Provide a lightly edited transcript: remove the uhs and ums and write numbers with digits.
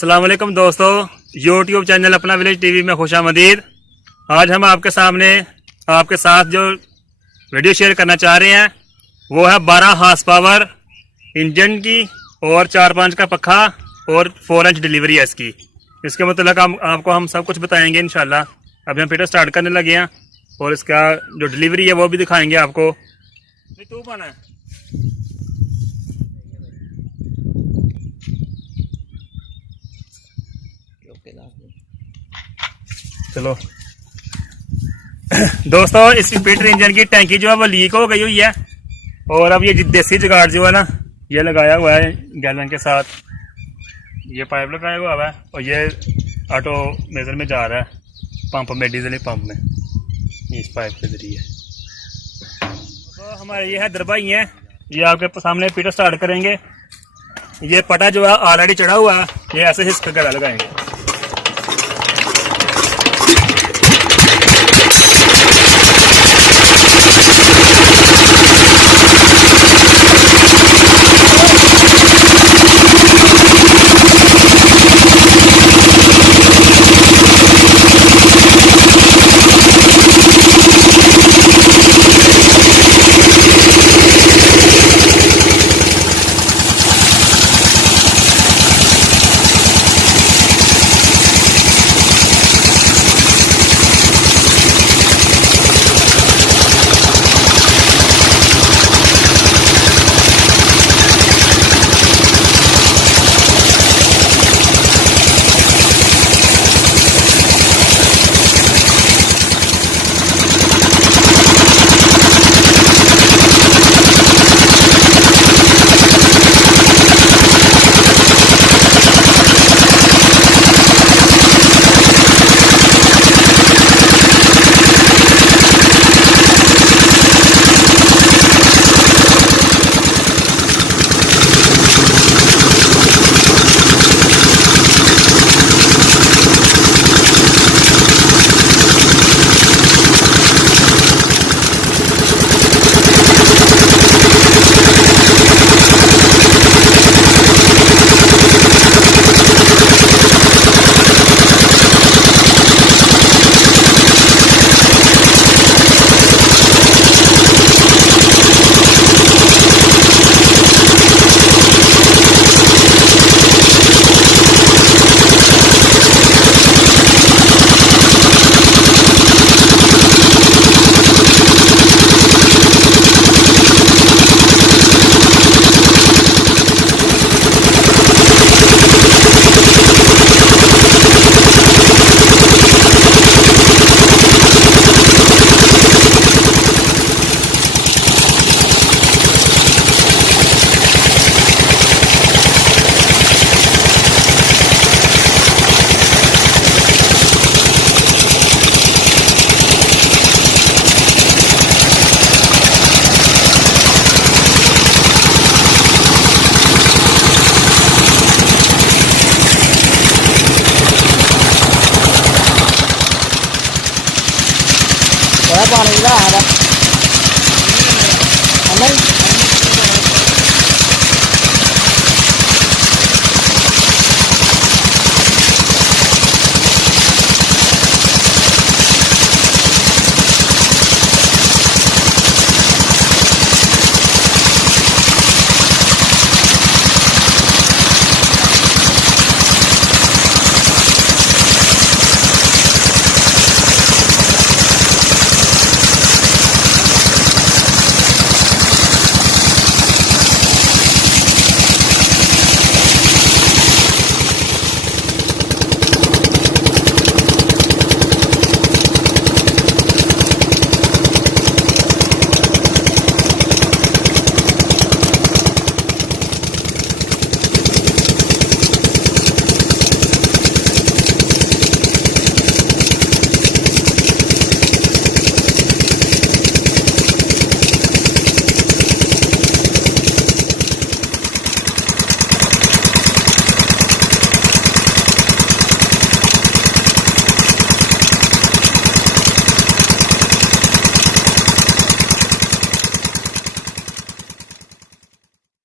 अस्सलाम वालेकुम दोस्तों, यूट्यूब चैनल अपना विलेज टीवी में खुशामदीद। आज हम आपके साथ जो वीडियो शेयर करना चाह रहे हैं वो है 12 हार्स पावर इंजन की और 4-5 का पखा और 4 इंच डिलीवरी है इसकी। इसके मतलब आपको हम सब कुछ बताएंगे इंशाल्लाह। अभी हम फिर स्टार्ट करने लगे हैं और इसका जो डिलीवरी है वो भी दिखाएंगे आपको। तू पाना है चलो दोस्तों, इस पीटर इंजन की टैंकी जो है वो लीक हो गई हुई है और अब ये देसी जुगाड़ जो है ना ये लगाया हुआ है गैलन के साथ। ये पाइप लगाया हुआ है और ये ऑटो मेजर में जा रहा है पंप में, डीजल पंप में, इस पाइप के जरिए। तो हमारे ये है दरबाई है, ये आपके सामने पीटर स्टार्ट करेंगे। ये पटा जो है ऑलरेडी चढ़ा हुआ है, ये ऐसे हिस्क कर लगाएंगे। पानी का है